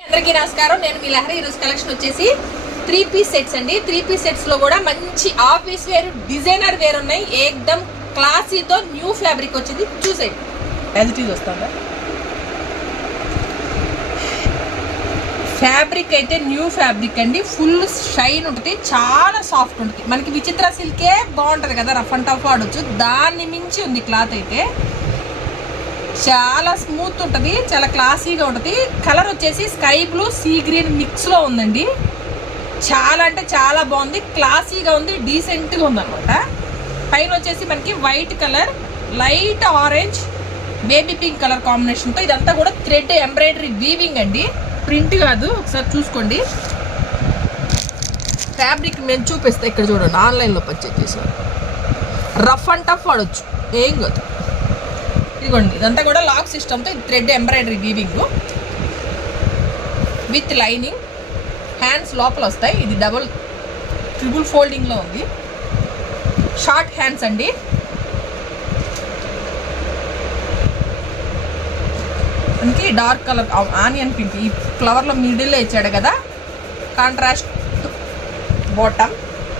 అందరికీ నమస్కారం. నేను మీ లహరి. ఈరోజు కలెక్షన్ వచ్చేసి 3 పీస్ సెట్స్ అండి. 3 పీస్ సెట్స్ లో కూడా మంచి ఆఫీస్ వేర్, డిజైనర్ వేర్ ఉన్నాయి. ఏకదమ్ క్లాసీతో న్యూ ఫ్యాబ్రిక్ వచ్చింది. చూసేయండి. యాజ్ ఇట్ ఈజ్ వస్తుందా ఫ్యాబ్రిక్ అయితే న్యూ ఫ్యాబ్రిక్ అండి. ఫుల్ షైన్ ఉంటుంది, చాలా సాఫ్ట్ ఉంటుంది. మనకి విచిత్ర సిల్కే బాగుంటుంది కదా, రఫ్ అండ్ టఫ్ ఆడొచ్చు. దాన్ని మించి ఉంది క్లాత్ అయితే. చాలా స్మూత్ ఉంటుంది, చాలా క్లాసీగా ఉంటుంది. కలర్ వచ్చేసి స్కై బ్లూ సీ గ్రీన్ మిక్స్లో ఉందండి. చాలా అంటే చాలా బాగుంది, క్లాసీగా ఉంది, డీసెంట్గా ఉందన్నమాట. పైన వచ్చేసి మనకి white colour, light orange, baby pink colour కాంబినేషన్తో. ఇదంతా కూడా థ్రెడ్ ఎంబ్రాయిడరీ వీవింగ్ అండి, ప్రింట్ కాదు. ఒకసారి చూసుకోండి ఫ్యాబ్రిక్. నేను చూపిస్తాను, ఇక్కడ చూడండి. ఆన్లైన్లో పర్చేజ్ చేశాను. రఫ్ అండ్ టఫ్ వాడచ్చు, ఏం కాదు. ఇదిగోండి, ఇదంతా కూడా లాక్ సిస్టమ్తో. ఇది thread embroidery weaving with lining. Hands లోపల వస్తాయి. ఇది ట్రిపుల్ ఫోల్డింగ్లో ఉంది. షార్ట్ హ్యాండ్స్ అండి. మనకి డార్క్ కలర్ ఆనియన్ పింక్, ఈ ఫ్లవర్లో మిడిల్లో ఇచ్చాడు కదా, కాంట్రాస్ట్ బాటమ్.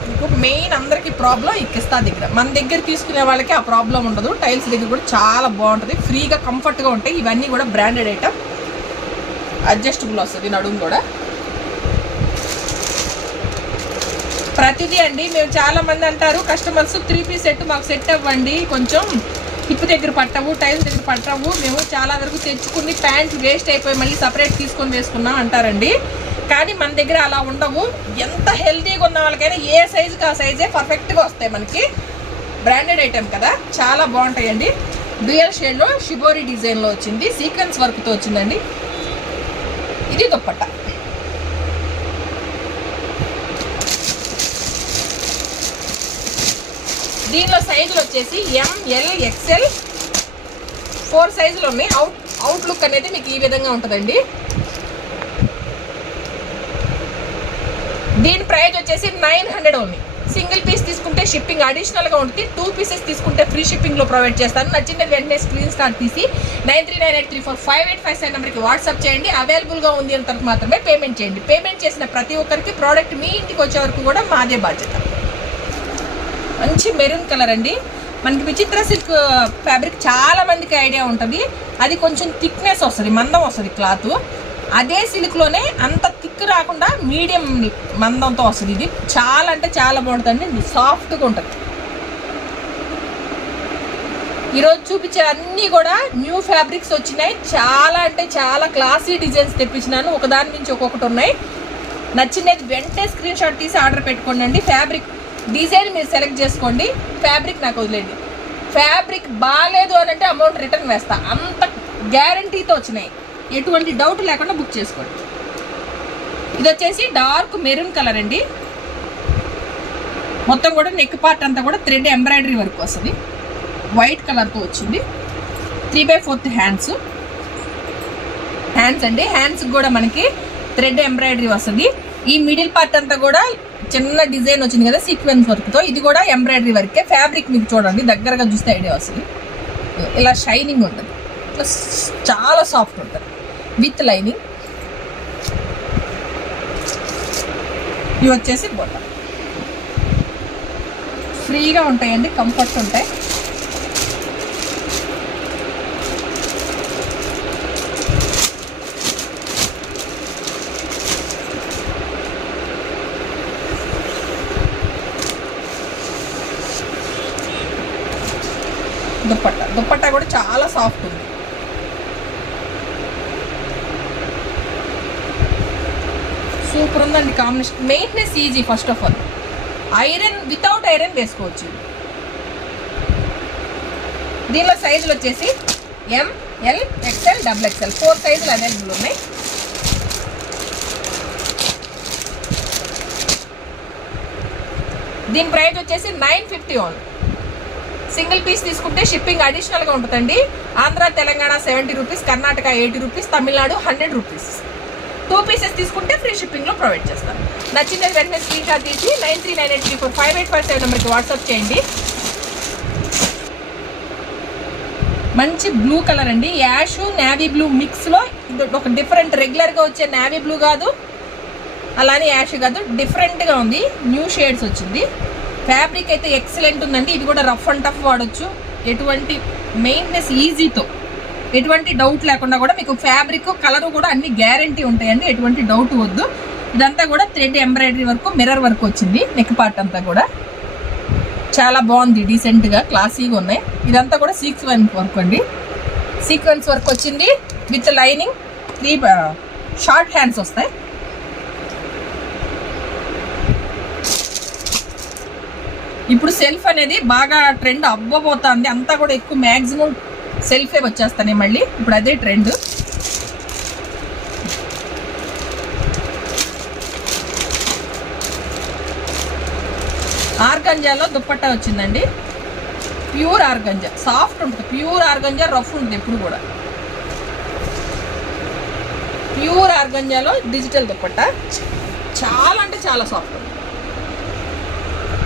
మీకు మెయిన్ అందరికి ప్రాబ్లం ఈ కిస్తా దగ్గర. మన దగ్గర తీసుకునే వాళ్ళకి ఆ ప్రాబ్లం ఉండదు. టైల్స్ దగ్గర కూడా చాలా బాగుంటుంది, ఫ్రీగా కంఫర్ట్గా ఉంటాయి. ఇవన్నీ కూడా బ్రాండెడ్ ఐటమ్. అడ్జస్టబుల్ వస్తుంది నడుము కూడా. ప్రతిదీ అండి. మేము చాలా మంది అంటారు కస్టమర్స్, 3 పీస్ సెట్ మాకు సెట్ అవ్వండి, కొంచెం హిప్ దగ్గర పట్టవు, టైల్స్ దగ్గర పట్టవు. మేము చాలా వరకు తెచ్చుకుని ప్యాంట్ వేస్ట్ అయిపోయి మళ్ళీ సపరేట్ తీసుకొని వేసుకున్నాం అంటారండి. కానీ మన దగ్గర అలా ఉండవు. ఎంత హెల్తీగా ఉన్న వాళ్ళకైనా ఏ సైజుకి ఆ సైజే పర్ఫెక్ట్గా వస్తాయి. మనకి బ్రాండెడ్ ఐటెం కదా, చాలా బాగుంటాయండి. డ్యూయల్ షేడ్లో షిబోరి డిజైన్లో వచ్చింది, సీక్వెన్స్ వర్క్తో వచ్చిందండి. ఇది దుప్పట్టా. దీనిలో సైజులు వచ్చేసి ML XL 4 సైజులు ఉన్నాయి. అవుట్లుక్ అనేది మీకు ఈ విధంగా ఉంటుందండి. దీని ప్రైస్ వచ్చేసి 900 ఓన్లీ. సింగిల్ పీస్ తీసుకుంటే షిప్పింగ్ అడిషనల్గా ఉంటుంది. 2 పీసెస్ తీసుకుంటే ఫ్రీ షిప్పింగ్లో ప్రొవైడ్ చేస్తాను. నచ్చిన వెంటనే స్క్రీన్ షాట్ తీసి 9398345857 నెంబర్కి వాట్సాప్ చేయండి. అవైలబుల్గా ఉంది అంతకు మాత్రమే పేమెంట్ చేయండి. పేమెంట్ చేసిన ప్రతి ఒక్కరికి ప్రోడక్ట్ మీ ఇంటికి వచ్చే వరకు కూడా మాదే బాధ్యత. మంచి మెరూన్ కలర్ అండి. మనకి విచిత్ర సిల్క్ ఫ్యాబ్రిక్ చాలా మందికి ఐడియా ఉంటుంది. అది కొంచెం థిక్నెస్ వస్తుంది, మందం వస్తుంది క్లాత్. అదే సిల్క్లోనే అంత థిక్ రాకుండా మీడియం మందంతో వస్తుంది. ఇది చాలా అంటే చాలా బాగుంటుందండి, సాఫ్ట్గా ఉంటుంది. ఈరోజు చూపించే అన్నీ కూడా న్యూ ఫ్యాబ్రిక్స్ వచ్చినాయి. చాలా అంటే చాలా క్లాసీ డిజైన్స్ తెప్పించినాను. ఒకదాని నుంచి ఒక్కొక్కటి ఉన్నాయి. నచ్చినది వెంటనే స్క్రీన్ షాట్ తీసి ఆర్డర్ పెట్టుకోండి అండి. ఫ్యాబ్రిక్ డిజైన్ మీరు సెలెక్ట్ చేసుకోండి, ఫ్యాబ్రిక్ నాకు వదిలేండి. ఫ్యాబ్రిక్ బాగాలేదు అని అంటే అమౌంట్ రిటర్న్ వేస్తా, అంత గ్యారంటీతో వచ్చినాయి. ఎటువంటి డౌట్ లేకుండా బుక్ చేసుకోండి. ఇది వచ్చేసి డార్క్ మెరూన్ కలర్ అండి. మొత్తం కూడా నెక్ పార్ట్ అంతా కూడా థ్రెడ్ ఎంబ్రాయిడరీ వర్క్ వస్తుంది. వైట్ కలర్తో వచ్చింది. 3/4 హ్యాండ్స్ అండి. హ్యాండ్స్ కూడా మనకి థ్రెడ్ ఎంబ్రాయిడరీ వస్తుంది. ఈ మిడిల్ పార్ట్ అంతా కూడా చిన్న డిజైన్ వచ్చింది కదా సీక్వెన్స్ వర్క్తో. ఇది కూడా ఎంబ్రాయిడరీ వర్కే. ఫ్యాబ్రిక్ మీకు చూడండి, దగ్గరగా చూస్తే ఐడియా వస్తుంది. ఇలా షైనింగ్ ఉంటుంది, చాలా సాఫ్ట్ ఉంటుంది విత్ లైనింగ్. ఇవి వచ్చేసి బొట్ట. ఫ్రీగా ఉంటాయండి, కంఫర్ట్ ఉంటాయి. దుప్పట్టా కూడా చాలా సాఫ్ట్ ఉంది. సూపర్ ఉందండి combination. Maintenance easy. First of all iron, without iron వేసుకోవచ్చు. దీనిలో సైజులు వచ్చేసి ML XL XXL 4 సైజులు అవైలబుల్ ఉన్నాయి. దీని ప్రైస్ వచ్చేసి 950 ఓన్లీ. సింగిల్ పీస్ తీసుకుంటే షిప్పింగ్ అడిషనల్గా ఉంటుందండి. Andhra Telangana 70 rupees, Karnataka 80 rupees, Tamil Nadu 100 rupees. 2 pieces తీసుకుంటే ఫ్రీ షిప్పింగ్లో ప్రొవైడ్ చేస్తాను. నచ్చినది వెంటనే స్క్రీన్ షాట్ తీసి 9398345857 నెంబర్కి వాట్సాప్ చేయండి. మంచి బ్లూ కలర్ అండి, యాష్ నేవీ బ్లూ మిక్స్లో. ఇది ఒక డిఫరెంట్, రెగ్యులర్గా వచ్చే నేవీ బ్లూ కాదు, అలానే యాష్ కాదు, డిఫరెంట్గా ఉంది. న్యూ షేడ్స్ వచ్చింది. ఫ్యాబ్రిక్ అయితే ఎక్సలెంట్ ఉందండి. ఇది కూడా రఫ్ అండ్ టఫ్ వాడచ్చు, ఎటువంటి మెయింటెనెన్స్ ఈజీతో, ఎటువంటి డౌట్ లేకుండా కూడా మీకు ఫ్యాబ్రిక్ కలర్ కూడా అన్ని గ్యారంటీ ఉంటాయండి, ఎటువంటి డౌట్ వద్దు. ఇదంతా కూడా thread embroidery work, mirror work వచ్చింది. నెక్ పార్ట్ అంతా కూడా చాలా బాగుంది, డీసెంట్గా క్లాసీగా ఉన్నాయి. ఇదంతా కూడా సీక్వెన్స్ వర్క్ అండి, సీక్వెన్స్ వర్క్ వచ్చింది విత్ లైనింగ్. 3 షార్ట్ హ్యాండ్స్ వస్తాయి. ఇప్పుడు సెల్ఫ్ అనేది బాగా ట్రెండ్ అవ్వబోతుంది, అంతా కూడా ఎక్కువ మ్యాక్సిమం సెల్ఫే వచ్చేస్తాయి మళ్ళీ. ఇప్పుడు అదే ట్రెండ్. ఆర్గంజాలో దుప్పట్టా వచ్చిందండి, ప్యూర్ ఆర్గంజా, సాఫ్ట్ ఉంటుంది. ప్యూర్ ఆర్గంజా రఫ్ ఉంటుంది ఎప్పుడు కూడా. ప్యూర్ ఆర్గంజాలో డిజిటల్ దుప్పట్టా చాలా అంటే చాలా సాఫ్ట్ ఉంటుంది.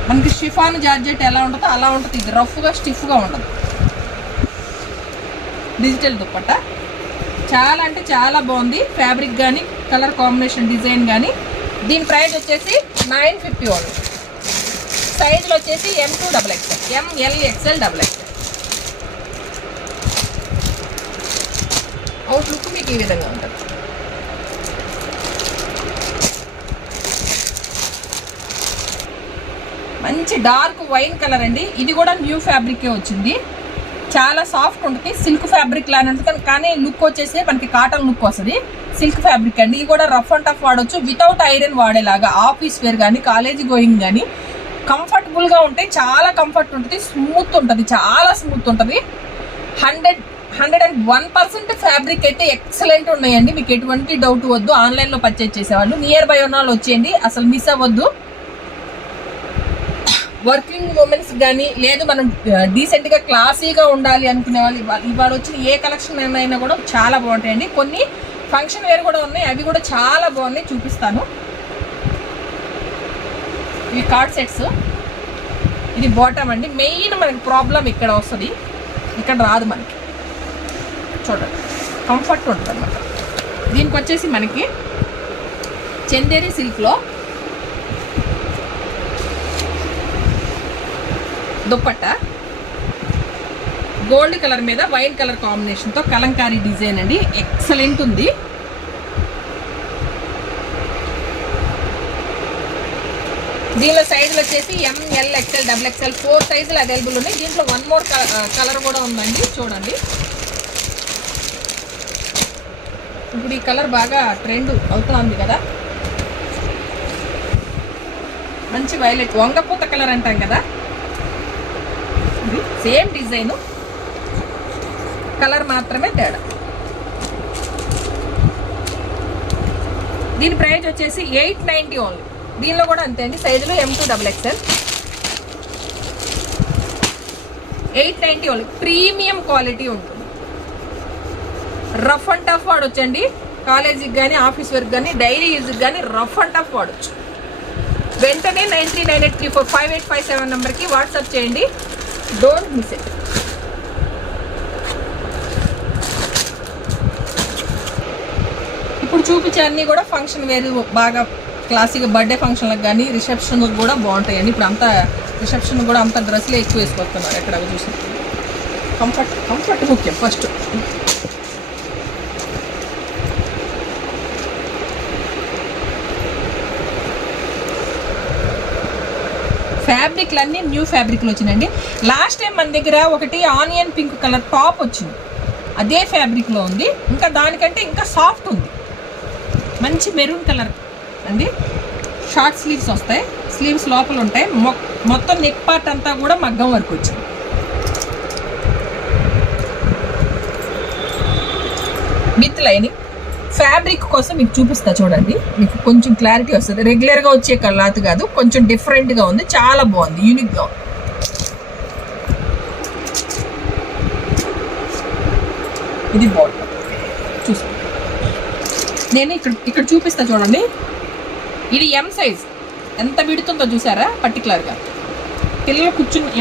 మనకి షిఫాన్ జార్జెట్ ఎలా ఉంటుందో అలా ఉంటుంది, ఇది రఫ్గా స్టిఫ్గా ఉండదు. డిజిటల్ దుప్పట్టా చాలా అంటే చాలా బాగుంది. ఫ్యాబ్రిక్ కానీ, కలర్ కాంబినేషన్, డిజైన్ కానీ. దీని ప్రైస్ వచ్చేసి 950 ఓన్లీ. సైజులు వచ్చేసి M2XXL, ML, XL, XXL. Outlook మీకు ఈ విధంగా ఉంటుంది. మంచి డార్క్ వైన్ కలర్ అండి. ఇది కూడా న్యూ ఫ్యాబ్రికే వచ్చింది, చాలా సాఫ్ట్ ఉంటుంది. సిల్క్ ఫ్యాబ్రిక్ లానే ఉంటుంది, కానీ లుక్ వచ్చేసి మనకి కాటన్ లుక్ వస్తుంది. సిల్క్ ఫ్యాబ్రిక్ అండి. ఇది కూడా రఫ్ అండ్ టఫ్ వాడవచ్చు, వితౌట్ ఐరన్ వాడేలాగా. ఆఫీస్ వేర్ కానీ, కాలేజీ గోయింగ్ కానీ కంఫర్టబుల్గా ఉంటాయి. చాలా కంఫర్ట్ ఉంటుంది, స్మూత్ ఉంటుంది, చాలా స్మూత్ ఉంటుంది. 101% ఫ్యాబ్రిక్ అయితే ఎక్సలెంట్ ఉన్నాయండి. మీకు ఎటువంటి డౌట్ వద్దు. ఆన్లైన్లో పర్చేజ్ చేసేవాళ్ళు నియర్ బై ఉన్న వాళ్ళు వచ్చేయండి, అసలు మిస్ అవ్వద్దు. వర్కింగ్ ఉమెన్స్ కానీ, లేదు మనం డీసెంట్గా క్లాసీగా ఉండాలి అనుకునే వాళ్ళు ఇవాళ వచ్చిన ఏ కలెక్షన్ అయినా కూడా చాలా బాగుంటాయండి. కొన్ని ఫంక్షన్ వేర్ కూడా ఉన్నాయి, అవి కూడా చాలా బాగున్నాయి, చూపిస్తాను. ఇవి కార్డ్ సెట్స్. ఇది బాటమ్ అండి. మెయిన్ మనకి ప్రాబ్లం ఇక్కడ వస్తుంది, ఇక్కడ రాదు మనకి. చూడండి, కంఫర్ట్ ఉంటుంది అన్నమాట. దీనికి వచ్చేసి మనకి చందేరి సిల్క్లో దుప్పట్టా, గోల్డ్ కలర్ మీద వైట్ కలర్ కాంబినేషన్తో కలంకారీ డిజైన్ అండి, ఎక్సలెంట్ ఉంది. దీనిలో సైజులు వచ్చేసి ML, XL, XXL 4 సైజులు అవైలబుల్ ఉన్నాయి. దీంట్లో 1 మోర్ కలర్ కూడా ఉందండి, చూడండి. ఇప్పుడు ఈ కలర్ బాగా ట్రెండ్ అవుతుంది కదా, మంచి వైలెట్, వంగపూత కలర్ అంటాం కదా. సేమ్ డిజైన్, కలర్ మాత్రమే తేడా. దీని ప్రైస్ వచ్చేసి 890 ఓన్లీ. దీనిలో కూడా అంతే అండి, సైజులు M2XXL. 890 ఓన్లీ. ప్రీమియం క్వాలిటీ ఉంటుంది, రఫ్ అండ్ టఫ్ వాడొచ్చండి. కాలేజీకి కానీ, ఆఫీస్ వర్క్ కానీ, డైలీ యూజ్కి కానీ రఫ్ అండ్ టఫ్ వాడచ్చు. వెంటనే 9398345857 నెంబర్కి వాట్సాప్ చేయండి, డోంట్ మిస్ ఇట్. ఇప్పుడు చూపించే అన్నీ కూడా ఫంక్షన్ వేరు, బాగా క్లాసిక్గా బర్త్డే ఫంక్షన్లకు కానీ, రిసెప్షన్కి కూడా బాగుంటాయండి. ఇప్పుడు అంతా రిసెప్షన్ కూడా అంతా డ్రెస్సులు ఎక్కువ వేసుకొస్తున్నారు, ఎక్కడ చూసి. కంఫర్ట్ ముఖ్యం ఫస్ట్. ఫ్యాబ్రిక్లు అన్నీ న్యూ ఫ్యాబ్రిక్లు వచ్చినాయండి. లాస్ట్ టైం మన దగ్గర ఒకటి ఆనియన్ పింక్ కలర్ టాప్ వచ్చింది, అదే ఫ్యాబ్రిక్లో ఉంది. ఇంకా దానికంటే ఇంకా సాఫ్ట్ ఉంది, మంచి మెరూన్ కలర్ అండి. షార్ట్ స్లీవ్స్ వస్తాయి, స్లీవ్స్ లోపల ఉంటాయి. మొత్తం నెక్ పార్ట్ అంతా కూడా మగ్గం వర్క్ వచ్చింది. With lining. ఫ్యాబ్రిక్ కోసం మీకు చూపిస్తా చూడండి, మీకు కొంచెం క్లారిటీ వస్తుంది. రెగ్యులర్గా వచ్చే క్లాత్ కాదు, కొంచెం డిఫరెంట్గా ఉంది, చాలా బాగుంది, యూనిక్గా ఉంది. ఇది బాటమ్ చూసుకోండి. నేను ఇక్కడ చూపిస్తా చూడండి. ఇది M సైజ్, ఎంత విడుతుందో చూసారా పర్టికులర్గా. పిల్లలు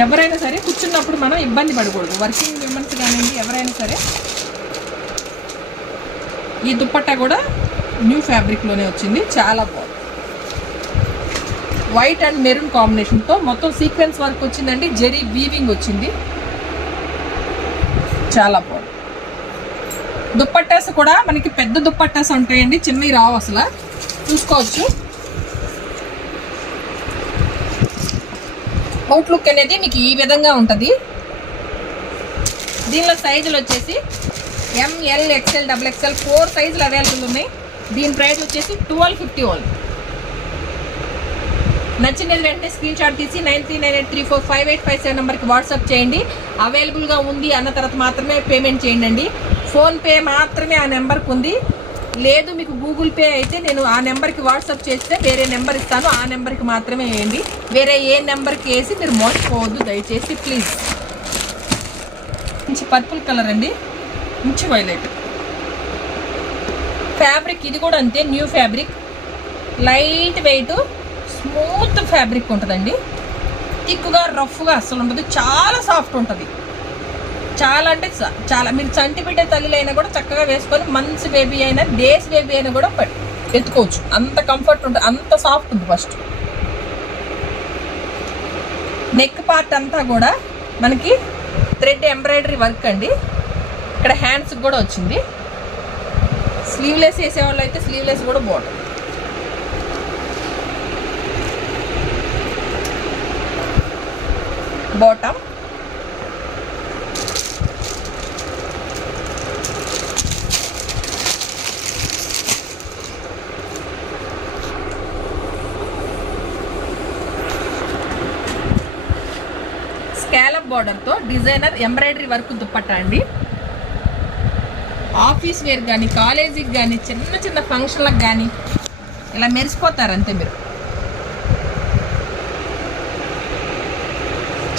ఎవరైనా సరే కూర్చున్నప్పుడు మనం ఇబ్బంది పడకూడదు. వర్కింగ్ విమెన్స్ కానివ్వండి, ఎవరైనా సరే. ఈ దుప్పట్టా కూడా న్యూ ఫ్యాబ్రిక్లోనే వచ్చింది, చాలా బాగుంది. వైట్ అండ్ మెరూన్ కాంబినేషన్తో మొత్తం సీక్వెన్స్ వర్క్ వచ్చిందండి, జెరీ వీవింగ్ వచ్చింది, చాలా బాగుంది. దుప్పట్టాస్ కూడా మనకి పెద్ద దుప్పట్టాస్ ఉంటాయండి, చిన్నవి రావు అసలు, చూసుకోవచ్చు. అవుట్లుక్ అనేది మీకు ఈ విధంగా ఉంటుంది. దీనిలో సైజులు వచ్చేసి ML, XL, XXL 4 సైజులు అవైలబుల్ ఉన్నాయి. దీని ప్రైస్ వచ్చేసి 1250 ఓన్లీ. నచ్చినది వెంటనే స్క్రీన్ షాట్ తీసి 9398345857 నెంబర్కి వాట్సాప్ చేయండి. అవైలబుల్గా ఉంది అన్న తర్వాత మాత్రమే పేమెంట్ చేయండి. ఫోన్పే మాత్రమే ఆ నెంబర్కి ఉంది. లేదు మీకు గూగుల్ పే అయితే నేను ఆ నెంబర్కి వాట్సాప్ చేస్తే వేరే నెంబర్ ఇస్తాను, ఆ నెంబర్కి మాత్రమే వేయండి. వేరే ఏ నెంబర్కి వేసి మీరు మోసపోవద్దు దయచేసి ప్లీజ్. మంచి పర్పుల్ కలర్ అండి, మంచి వైలెట్ ఫ్యాబ్రిక్. ఇది కూడా అంతే, new fabric, light weight, smooth fabric ఉంటుందండి. థిక్గా రఫ్గా అస్సలు ఉంటుంది, చాలా సాఫ్ట్ ఉంటుంది. చాలా అంటే చాలా, మీరు చంటి బిడ్డ తల్లిలైనా కూడా చక్కగా వేసుకొని మంచి బేబీ అయినా డేస్ బేబీ అయినా కూడా ఎత్తుకోవచ్చు, అంత కంఫర్ట్ ఉంటుంది, అంత సాఫ్ట్ ఉంది. ఫస్ట్ నెక్ పార్ట్ అంతా కూడా మనకి థ్రెడ్ ఎంబ్రాయిడరీ వర్క్ అండి. ఇక్కడ హ్యాండ్స్ కూడా వచ్చింది. స్లీవ్లెస్ వేసేవాళ్ళు అయితే స్లీవ్లెస్ కూడా బాగుంటుంది. బాటమ్ స్కాలప్ బార్డర్తో డిజైనర్ ఎంబ్రాయిడరీ వర్క్ దుప్పట్టా అండి. ఆఫీస్ వేర్ కానీ, కాలేజీకి కానీ, చిన్న చిన్న ఫంక్షన్లకు కానీ ఇలా మెరిసిపోతారు అంతే మీరు.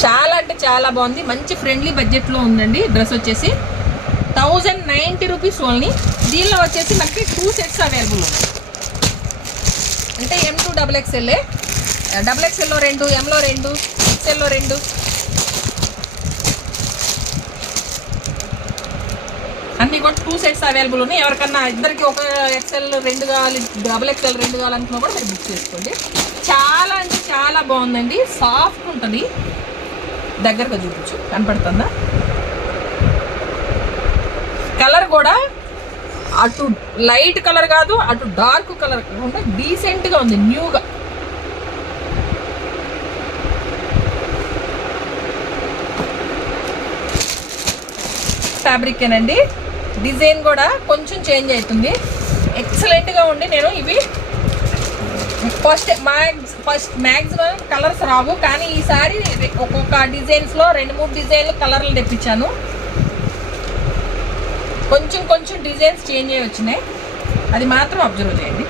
చాలా అంటే చాలా బాగుంది, మంచి ఫ్రెండ్లీ బడ్జెట్లో ఉందండి. డ్రెస్ వచ్చేసి 1090 రూపీస్ ఓన్లీ. దీనిలో వచ్చేసి మనకి 2 సెట్స్ అవైలబుల్ ఉన్నాయి. అంటే M2 XXL, XXLలో 2, Mలో 2, XLలో 2, అన్నీ కూడా 2 సెట్స్ అవైలబుల్ ఉన్నాయి. ఎవరికన్నా ఇద్దరికి ఒక XL 2 కావాలి, XXL 2 కావాలనుకున్నా కూడా మీరు బుక్ చేసుకోండి. చాలా అంటే చాలా బాగుందండి, సాఫ్ట్ ఉంటుంది. దగ్గరగా చూపించు, కనపడుతుందా? కలర్ కూడా అటు లైట్ కలర్ కాదు, అటు డార్క్ కలర్ కాకుండా డీసెంట్గా ఉంది, న్యూగా. ఫ్యాబ్రికేనండి, డిజైన్ కూడా కొంచెం చేంజ్ అవుతుంది, ఎక్సలెంట్గా ఉండి. నేను ఇవి ఫస్ట్ మ్యాక్సిమం కలర్స్ రావు, కానీ ఈసారి ఒక్కొక్క డిజైన్స్లో 2-3 డిజైన్లు కలర్లు తెప్పించాను. కొంచెం కొంచెం డిజైన్స్ చేంజ్ అయ్యి వచ్చినాయి, అది మాత్రం అబ్జర్వ్ చేయండి.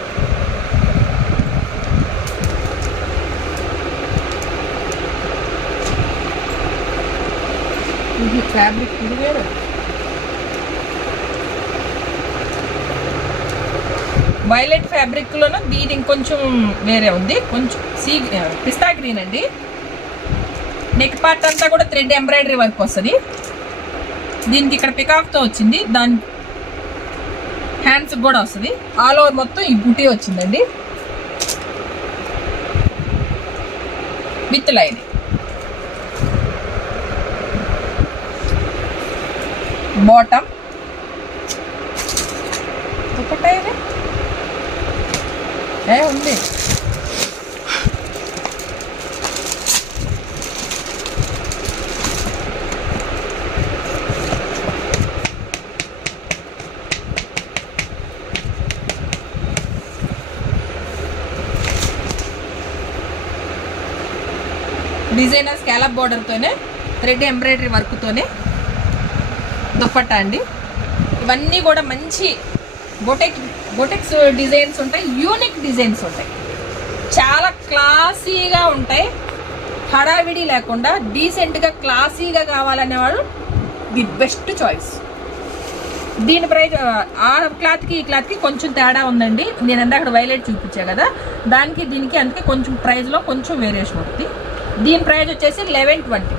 ఇది ఫ్యాబ్రిక్, ఇది వేరే. వైలెట్ ఫ్యాబ్రిక్లోనూ దీని ఇంకొంచెం వేరే ఉంది, కొంచెం పిస్తా గ్రీన్ అండి. నెక్ పార్ట్ అంతా కూడా థ్రెడ్ ఎంబ్రాయిడరీ వర్క్ వస్తుంది. దీనికి ఇక్కడ పికాక్తో వచ్చింది, దాని హ్యాండ్స్ కూడా వస్తుంది. ఆల్ ఓవర్ మొత్తం ఈ బుటీ వచ్చిందండి విత్ లైన్. బాటమ్ ఒకటే ఉంది. డిజైనర్ స్కాలప్ బార్డర్తోనే థ్రెడ్ ఎంబ్రాయిడరీ వర్క్తోనే దుప్పట్టా అండి. ఇవన్నీ కూడా మంచి బొటెక్స్ డిజైన్స్ ఉంటాయి, యూనిక్ డిజైన్స్ ఉంటాయి, చాలా క్లాసీగా ఉంటాయి. హడావిడి లేకుండా డీసెంట్గా క్లాసీగా కావాలనేవాడు ది బెస్ట్ చాయిస్. దీని ప్రైస్ ఆ క్లాత్కి ఈ క్లాత్కి కొంచెం తేడా ఉందండి. నేను అక్కడ వైలెట్ చూపించా కదా, దానికి దీనికి అందుకే కొంచెం ప్రైస్లో కొంచెం వేరియేషన్ ఉంటుంది. దీని ప్రైస్ వచ్చేసి 1120.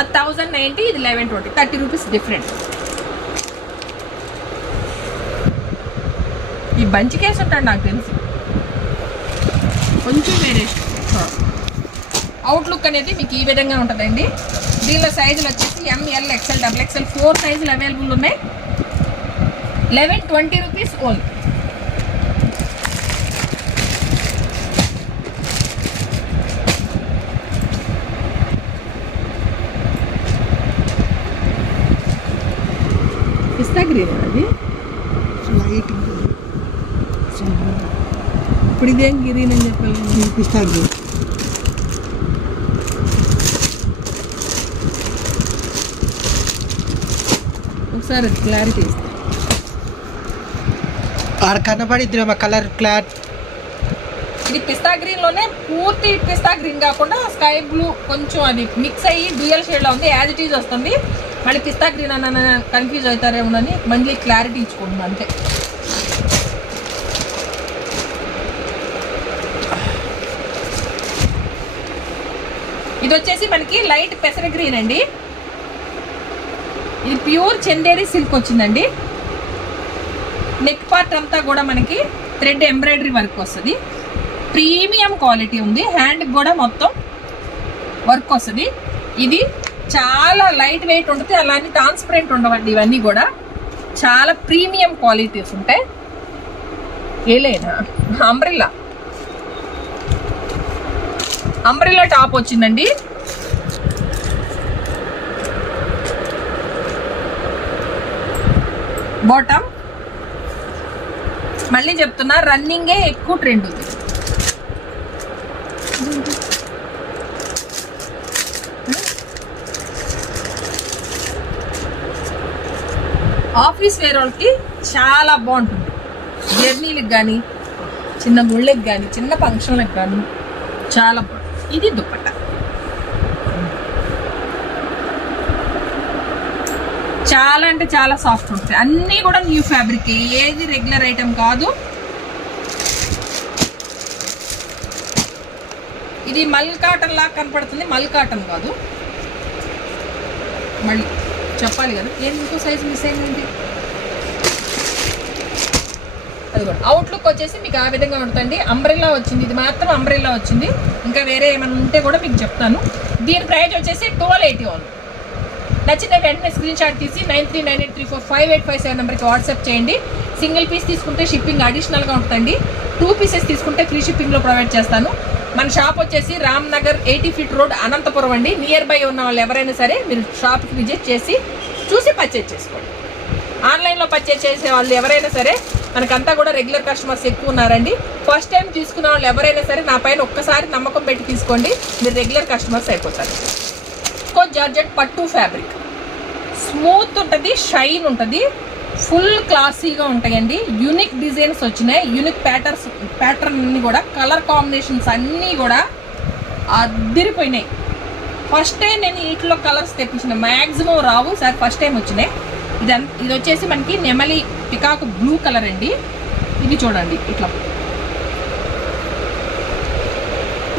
అది 1090, ఇది 1120, 30 రూపీస్ డిఫరెంట్. ఈ బంచి కేసు ఉంటాడు నాకు తెలిసి, కొంచెం వేరియేషన్. అవుట్లుక్ అనేది మీకు ఈ విధంగా ఉంటుందండి. దీనిలో సైజులు వచ్చేసి ML, XL, XXL 4 సైజులు అవైలబుల్ ఉన్నాయి. 1120 రూపీస్ ఓన్లీ. పిస్తా గ్రీన్ అది లైట్ ఇప్పుడు ఇదేం గ్రీన్ అని చెప్పాలి. పిస్తా గ్రీన్ ఒకసారి క్లారిటీ ఇస్తాను. ఆడ కనబడిద్ది కలర్ క్లాత్. ఇది పిస్తా గ్రీన్ లోనే పూర్తి పిస్తా గ్రీన్ కాకుండా స్కై బ్లూ కొంచెం అది మిక్స్ అయ్యి డ్యూయల్ షేడ్ లో ఉంది. యాజ్ ఇట్ ఈజ్ వస్తుంది. మళ్ళీ పిస్తా గ్రీన్ అన్న కన్ఫ్యూజ్ అవుతారేమోనని మళ్ళీ క్లారిటీ ఇచ్చుకుంటున్నాను అంతే. ఇది వచ్చేసి మనకి లైట్ పెసర గ్రీన్ అండి. ఇది ప్యూర్ చందేరి సిల్క్ వచ్చిందండి. నెక్ పార్ట్ అంతా కూడా మనకి థ్రెడ్ ఎంబ్రాయిడరీ వర్క్ వస్తుంది. ప్రీమియం క్వాలిటీ ఉంది. హ్యాండ్ కూడా మొత్తం వర్క్ వస్తుంది. ఇది చాలా లైట్ వెయిట్ ఉంటుంది. అలానే ట్రాన్స్పరెంట్ ఉండవండి. ఇవన్నీ కూడా చాలా ప్రీమియం క్వాలిటీస్ ఉంటాయి. ఏలేనా అంబ్రిల్లా టాప్ వచ్చిందండి. బాటమ్ మళ్ళీ చెప్తున్నా, రన్నింగే ఎక్కువ ట్రెండ్ ఉంది. ఆఫీస్ వేర్ వాళ్ళకి చాలా బాగుంటుంది. జర్నీలకు కానీ, చిన్న గుళ్ళకి కానీ, చిన్న ఫంక్షన్లకు కానీ చాలా బాగుంటుంది. ఇది దుపట్టా చాలా అంటే చాలా సాఫ్ట్ ఉంటుంది. అన్నీ కూడా న్యూ ఫ్యాబ్రిక్, ఏది రెగ్యులర్ ఐటమ్ కాదు. ఇది మల్ కాటన్ లాగా కనపడుతుంది, మల్ కాటన్ కాదు. మళ్ళీ చెప్పాలి కదా, ఏం ఇంకో సైజ్ మిస్ అయిందండి. అది కూడా అవుట్లుక్ వచ్చేసి మీకు ఆ విధంగా ఉంటుందండి. అంబ్రెల్లా వచ్చింది, ఇది మాత్రం అంబ్రెల్లా వచ్చింది. ఇంకా వేరే ఏమైనా ఉంటే కూడా మీకు చెప్తాను. దీని ప్రైస్ వచ్చేసి 1280 ఓన్లీ. నచ్చిన వెంటనే స్క్రీన్ షాట్ తీసి 9398345857 నెంబర్కి వాట్సాప్ చేయండి. సింగిల్ పీస్ తీసుకుంటే షిప్పింగ్ అడిషనల్గా ఉంటుందండి. 2 పీసెస్ తీసుకుంటే ఫ్రీ షిప్పింగ్లో ప్రొవైడ్ చేస్తాను. మన షాప్ వచ్చేసి రామ్ నగర్ 80 ఫీట్ రోడ్, అనంతపురం అండి. నియర్ బై ఉన్న వాళ్ళు ఎవరైనా సరే మీరు షాప్కి విజిట్ చేసి చూసి పర్చేజ్ చేసుకోండి. ఆన్లైన్లో పర్చేజ్ చేసే వాళ్ళు ఎవరైనా సరే మనకంతా కూడా రెగ్యులర్ కస్టమర్స్ ఎక్కువ ఉన్నారండి. ఫస్ట్ టైం తీసుకున్న వాళ్ళు ఎవరైనా సరే నా పైన ఒక్కసారి నమ్మకం పెట్టి తీసుకోండి, మీరు రెగ్యులర్ కస్టమర్స్ అయిపోతారు. జార్జెట్ పట్టు ఫ్యాబ్రిక్ స్మూత్ ఉంటుంది, షైన్ ఉంటుంది, ఫుల్ క్లాసీగా ఉంటాయండి. యూనిక్ డిజైన్స్ వచ్చినాయి, యూనిక్ ప్యాటర్న్ అన్నీ కూడా, కలర్ కాంబినేషన్స్ అన్నీ కూడా అదిరిపోయినాయి. ఫస్ట్ టైం నేను వీటిలో కలర్స్ తెప్పించిన, మ్యాక్సిమం రావు సార్, ఫస్ట్ టైం వచ్చినాయి. ఇది వచ్చేసి మనకి నెమలి పికాక్ బ్లూ కలర్ అండి. ఇది చూడండి, ఇట్లా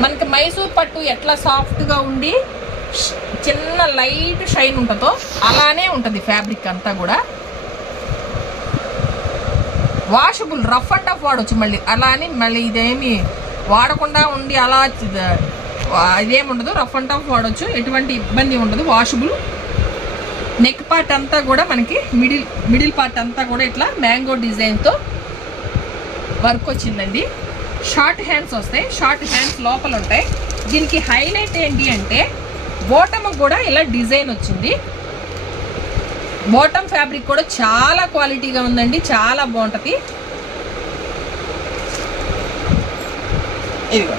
మనకి మైసూర్ పట్టు ఎట్లా సాఫ్ట్గా ఉండి చిన్న లైట్ షైన్ ఉంటుందో అలానే ఉంటుంది ఫ్యాబ్రిక్ అంతా కూడా. వాషబుల్, రఫ్ అండ్ టఫ్ వాడవచ్చు. అలా అని మళ్ళీ ఇదేమి వాడకుండా ఉండి అలా ఇదేముండదు, రఫ్ అండ్ టఫ్ వాడవచ్చు, ఎటువంటి ఇబ్బంది ఉండదు. వాషబుల్. నెక్ పార్ట్ అంతా కూడా మనకి మిడిల్ పార్ట్ అంతా కూడా ఇట్లా మ్యాంగో డిజైన్తో వర్క్ వచ్చిందండి. షార్ట్ హ్యాండ్స్ వస్తాయి, షార్ట్ హ్యాండ్స్ లోపల ఉంటాయి. దీనికి హైలైట్ ఏంటి అంటే బాటమ్ కూడా ఇలా డిజైన్ వచ్చింది. బాటమ్ ఫ్యాబ్రిక్ కూడా చాలా క్వాలిటీగా ఉందండి, చాలా బాగుంటుంది. ఇదిగో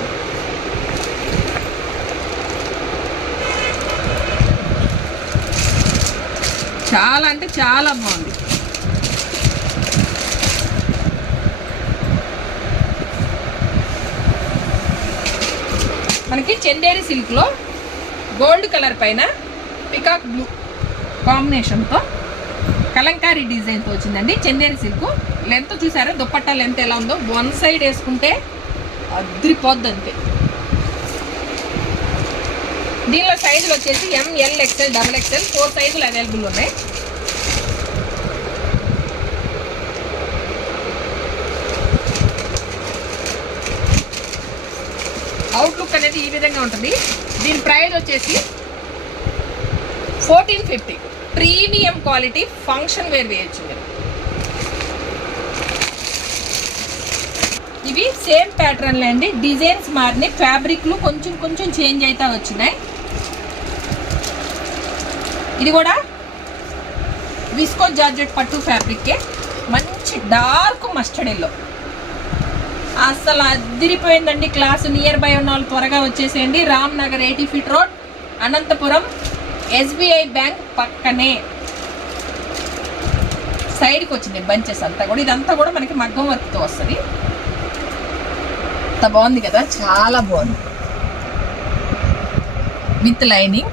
చాలా అంటే చాలా బాగుంది. మనకి చందేరి సిల్క్లో గోల్డ్ కలర్ పైన పికాక్ బ్లూ కాంబినేషన్తో కలంకారీ డిజైన్తో వచ్చిందండి. చందేరి సిల్క్ లెంత్ చూసారా, దుపట్టా లెంత్ ఎలా ఉందో, వన్ సైడ్ వేసుకుంటే అద్రిపోద్ది అంతే. దీనిలో సైజులు వచ్చేసి ML XL XXL 4 సైజులు అవైలబుల్ ఉన్నాయి. అవుట్లుక్ అనేది ఈ విధంగా ఉంటుంది. దీని ప్రైస్ వచ్చేసి 1450. ప్రీమియం క్వాలిటీ ఫంక్షన్ వేర్ వేయచ్చు మీరు. ఇవి సేమ్ ప్యాటర్న్లే అండి, డిజైన్స్ మారినాయి, ఫ్యాబ్రిక్లు కొంచెం కొంచెం చేంజ్ అయితే వచ్చినాయి. ఇది కూడా విస్కో జార్జెట్ పట్టు ఫ్యాబ్రిక్కే, మంచి డార్క్ మస్టర్డ్ ఎల్లో. అసలు అదిరిపోయిందండి క్లాసు. నియర్ బై ఉన్న వాళ్ళు త్వరగా వచ్చేసేయండి. Ram Nagar 80 feet road, Anantapuram, SBI bank పక్కనే సైడ్కి వచ్చింది బంచెస్ అంతా కూడా. ఇదంతా కూడా మనకి మగ్గం వర్క్తో వస్తుంది. అంత బాగుంది కదా, చాలా బాగుంది విత్ లైనింగ్.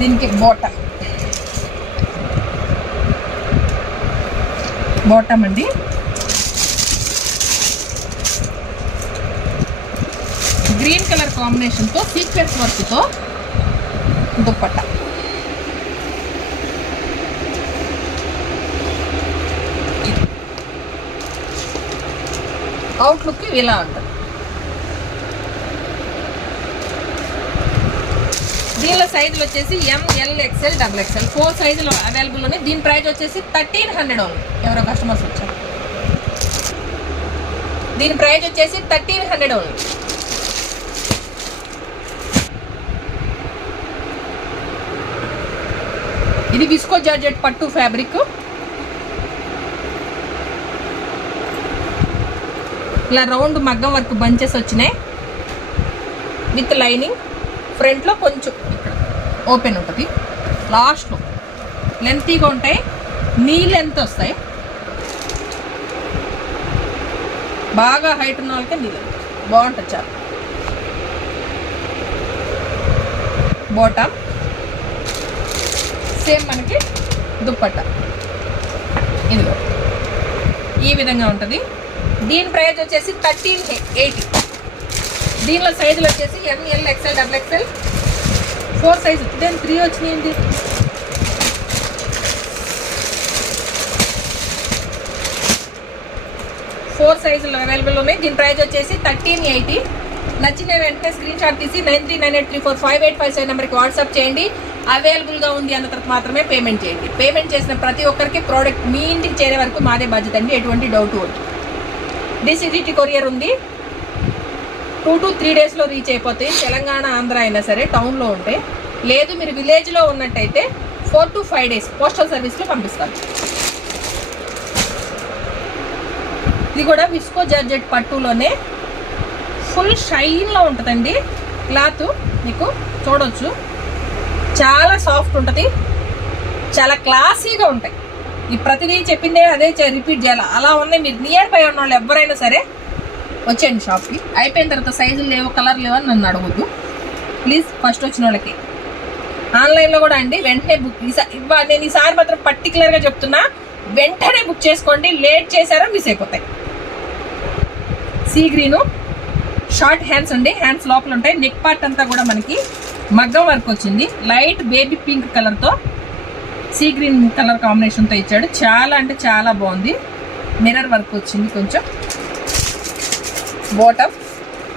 దీనికి బాటమ్ అండి. గ్రీన్ కలర్ కాంబినేషన్తో సీక్వెన్స్ వర్క్తో దుప్పట్టా. అవుట్లుక్ ఇలా ఉంటుంది. దీనిలో సైజులు వచ్చేసి ML XL XXL 4 సైజులు అవైలబుల్ ఉన్నాయి. దీని ప్రైస్ వచ్చేసి 1300 ఓన్లీ. ఎవరో కస్టమర్స్ వచ్చారు. దీని ప్రైస్ వచ్చేసి 1300 ఓన్లీ. ఇది విస్కో జార్జెట్ పట్టు ఫ్యాబ్రిక్. ఇలా రౌండ్ మగ్గం వర్క్ బంచెస్ వచ్చినాయి విత్ లైనింగ్. ఫ్రంట్లో కొంచెం ఓపెన్ ఉంటుంది, లాస్ట్లో లెంతీగా ఉంటాయి, నీ లెంత్ వస్తాయి. బాగా హైట్ ఉన్న వాళ్ళకే నీ లెంత్ బాగుంటుంది. చాలా బాటమ్ సేమ్ మనకి దుప్పట్టా ఇందులో ఈ విధంగా ఉంటుంది. దీని ప్రైస్ వచ్చేసి 1380. దీనిలో సైజులు వచ్చేసి ML XL XXL 4 సైజు. దీని 3 వచ్చినాయండి. ఫోర్ సైజులు అవైలబుల్ ఉన్నాయి. దీని ప్రైస్ వచ్చేసి 1380. నచ్చిన వెంటనే స్క్రీన్ షాట్ తీసి 9398345857 నెంబర్కి వాట్సాప్ చేయండి. అవైలబుల్గా ఉంది అన్న తర్వాత మాత్రమే పేమెంట్ చేయండి. పేమెంట్ చేసిన ప్రతి ఒక్కరికి ప్రోడక్ట్ మీ ఇంటికి చేరే వరకు మాదే బాధ్యత అండి, ఎటువంటి డౌట్ వద్దు. DCDT కొరియర్ ఉంది. 2 to 3 డేస్లో రీచ్ అయిపోతాయి. తెలంగాణ, ఆంధ్ర అయినా సరే టౌన్లో ఉంటే. లేదు మీరు విలేజ్లో ఉన్నట్టయితే 4 to 5 డేస్ పోస్టల్ సర్వీస్లో పంపిస్తాను. ఇది కూడా విస్కో జార్జెట్ పట్టులోనే ఫుల్ షైన్లో ఉంటుందండి. క్లాత్ మీకు చూడవచ్చు, చాలా సాఫ్ట్ ఉంటుంది, చాలా క్లాసీగా ఉంటాయి. ఈ ప్రతిదీ చెప్పిందే అదే రిపీట్ చేయాలి, అలా ఉన్నాయి. మీరు నియర్ బై ఉన్న వాళ్ళు ఎవరైనా సరే వచ్చేయండి షాప్కి. అయిపోయిన తర్వాత సైజులు లేవు, కలర్ లేవు అని నన్ను అడగద్దు ప్లీజ్. ఫస్ట్ వచ్చిన వాళ్ళకి ఆన్లైన్లో కూడా అండి వెంటనే బుక్. నేను ఈసారి మాత్రం పర్టికులర్గా చెప్తున్నా, వెంటనే బుక్ చేసుకోండి. లేట్ చేశారో మిస్ అయిపోతాయి. సీ గ్రీను షార్ట్ హ్యాండ్స్ అండి, హ్యాండ్స్ లోపల ఉంటాయి. నెక్ పార్ట్ అంతా కూడా మనకి మగ్గం వర్క్ వచ్చింది. లైట్ బేబీ పింక్ కలర్తో సీ గ్రీన్ కలర్ కాంబినేషన్తో ఇచ్చాడు. చాలా అంటే చాలా బాగుంది. మిర్రర్ వర్క్ వచ్చింది కొంచెం. బాటమ్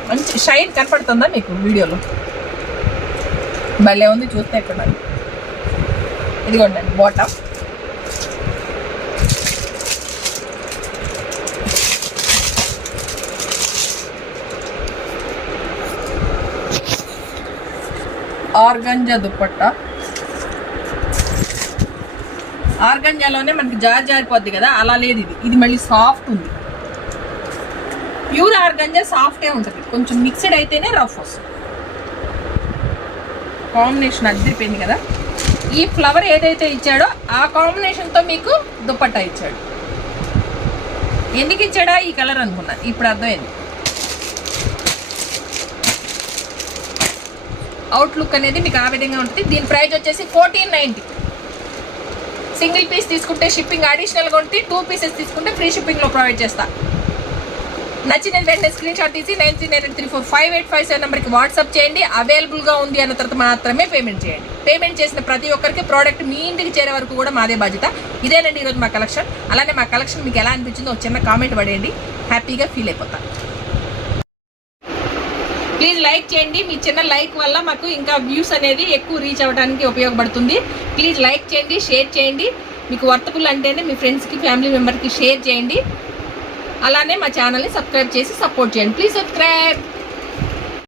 మంచి షైన్ కనపడుతుందా మీకు వీడియోలో? భలే ఉంది, చూస్తే ఇక్కడ ఇదిగోండి బాటమ్. ఆర్గంజా దుప్పట్టా. ఆర్గంజాలోనే మనకి జారిపోద్ది కదా, అలా లేదు. ఇది మళ్ళీ సాఫ్ట్ ఉంది. ప్యూర్ ఆర్గంజా సాఫ్టే ఉంటుంది, కొంచెం మిక్స్డ్ అయితేనే రఫ్ వస్తుంది. కాంబినేషన్ అదిరిపోయింది కదా. ఈ ఫ్లవర్ ఏదైతే ఇచ్చాడో ఆ కాంబినేషన్తో మీకు దుప్పట్టా ఇచ్చాడు. ఎందుకు ఇచ్చాడా ఈ కలర్ అనుకున్నా, ఇప్పుడు అర్థమైంది. అవుట్లుక్ అనేది మీకు ఆ విధంగా ఉంటుంది. దీని ప్రైస్ వచ్చేసి 1490. సింగిల్ పీస్ తీసుకుంటే షిప్పింగ్ అడిషనల్గా ఉంటే 2 పీసెస్ తీసుకుంటే ఫ్రీ షిప్పింగ్లో ప్రొవైడ్ చేస్తా. నచ్చిన వెంటనే స్క్రీన్ షాట్ తీసి 9398345857 నెంబర్కి వాట్సాప్ చేయండి. అవైలబుల్గా ఉంది అన్న తర్వాత మాత్రమే పేమెంట్ చేయండి. పేమెంట్ చేసిన ప్రతి ఒక్కరికి ప్రోడక్ట్ మీ ఇంటికి చేరే వరకు కూడా మాదే బాధ్యత. ఇదేనండి ఈరోజు మా కలెక్షన్. అలానే మా కలెక్షన్ మీకు ఎలా అనిపించిందో ఒక చిన్న కామెంట్ పడేయండి, హ్యాపీగా ఫీల్ అయిపోతాను. ప్లీజ్ లైక్ చేయండి. మీ చిన్న లైక్ వల్ల మాకు ఇంకా వ్యూస్ అనేది ఎక్కువ రీచ్ అవ్వడానికి ఉపయోగపడుతుంది. ప్లీజ్ లైక్ చేయండి, షేర్ చేయండి. మీకు వర్తబుల్ అంటేనే మీ ఫ్రెండ్స్కి, ఫ్యామిలీ మెంబర్కి షేర్ చేయండి. అలానే మా ఛానల్ని సబ్స్క్రైబ్ చేసి సపోర్ట్ చేయండి. Please subscribe.